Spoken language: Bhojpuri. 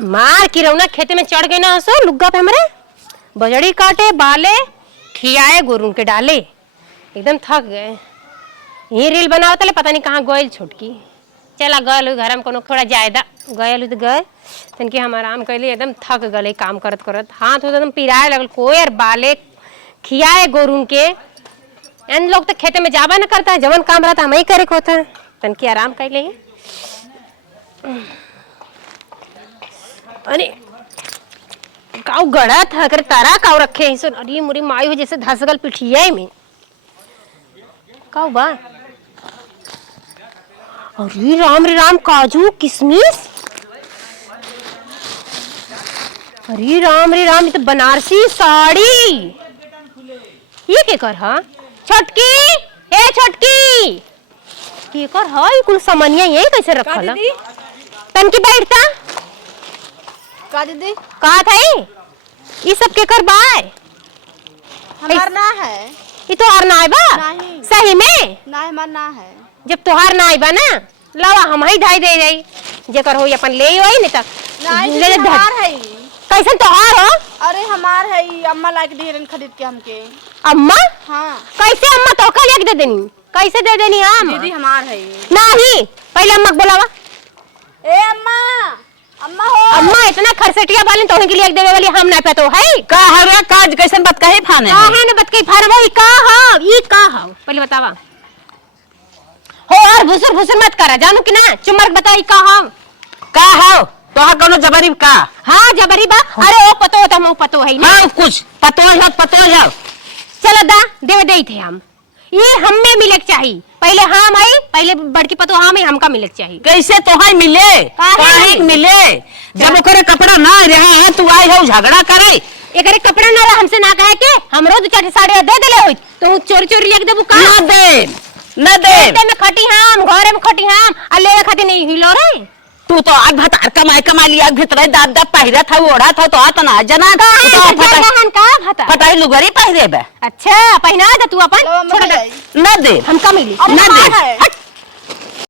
मार की रौना खेते में चढ़ गए ना हंसो लुग्गा पे हमरे बजड़ी काटे बाले खियाए गोरून के डाले एकदम थक गए। ये रील बनाओ तले पता नहीं कहाँ गोयल छुटकी चला गल घर में कोनो थोड़ा जायदा गयल तो गए तनके हम आराम कैली एकदम थक गए काम करत करत हाथ एकदम पिराए लगल कोयर बाले खियाए गोरून के। इन लोग तो खेते में जाबा न करता है जवन काम रहता हम ही करे को होता है तनके आराम कर ले। अरे काऊ गड़ा था कर तारा काऊ रखे हैं अरे मुरी माई हो जैसे धसगल पिठिया में काऊ बा। अरे राम रे राम काजू किशमिश अरे राम रे राम ये तो बनारसी साड़ी ये के कर हा छोटकी ए छोटकी के कर हा ये कुल सामानिया यही कैसे रखल तन की बैठता का दीदी कहा था ये सब के कर बाय हमार ना है ये तो और ना है बा नहीं सही में ना हमार ना है जब तोहार ना आई बा ना लावा हम ही ढाई दे जाई जेकर होई अपन ले होई नहीं नहीं तक हमार है कैसे तोहार हो। अरे हमार है अम्मा लाके ढेरन खरीद के हमके। अम्मा हाँ कैसे अम्मा तो का लेके दे देनी कैसे दे देनी हम दीदी हमार है नहीं पहले अम्मा को बुलावा। ए अम्मा अम्मा हो अम्मा इतना खरसटिया वाली तो के लिए देवे वाली हम ना पे तो है का हरे काज कैसन बात कहे फाने का है ना बत कई फारम ई का हां ई का हां पहले बतावा हो और भुसुर भुसुर मत करा जानू कि ना चुमर बताई का हां का हो तोहा कोनो जबरी का हां जबरी बा अरे ओ पतो तो हम पतो है ना हां कुछ पतो है चलो दा देवे देई थे हम ये हमें मिले चाहिए पहले हम आई पहले बड़की पतो हम ही हमका मिले चाहिए कैसे तोहाई मिले काहे मिले जब ओकरे कपड़ा ना रहे तू आई हो झगड़ा करे एकरे कपड़ा ना हमसे ना कहे के हमरो दो चार साड़ी दे देले होई तो चोरी चोरी लेके देबू का ना दे खेते में खटी हम घरे में खटी हम आ ले खाती नहीं हिलो रे तू तो आग भतार कमा लिया भीतर दाद दाद पहिरा था ओढ़ा था तो आता ना जना का फटाई लुगरी पहिरे बे अच्छा पहना दे तू अपन लो अम्मा छोड़ दे भाई। ना दे हमका मिली ना दे है। हट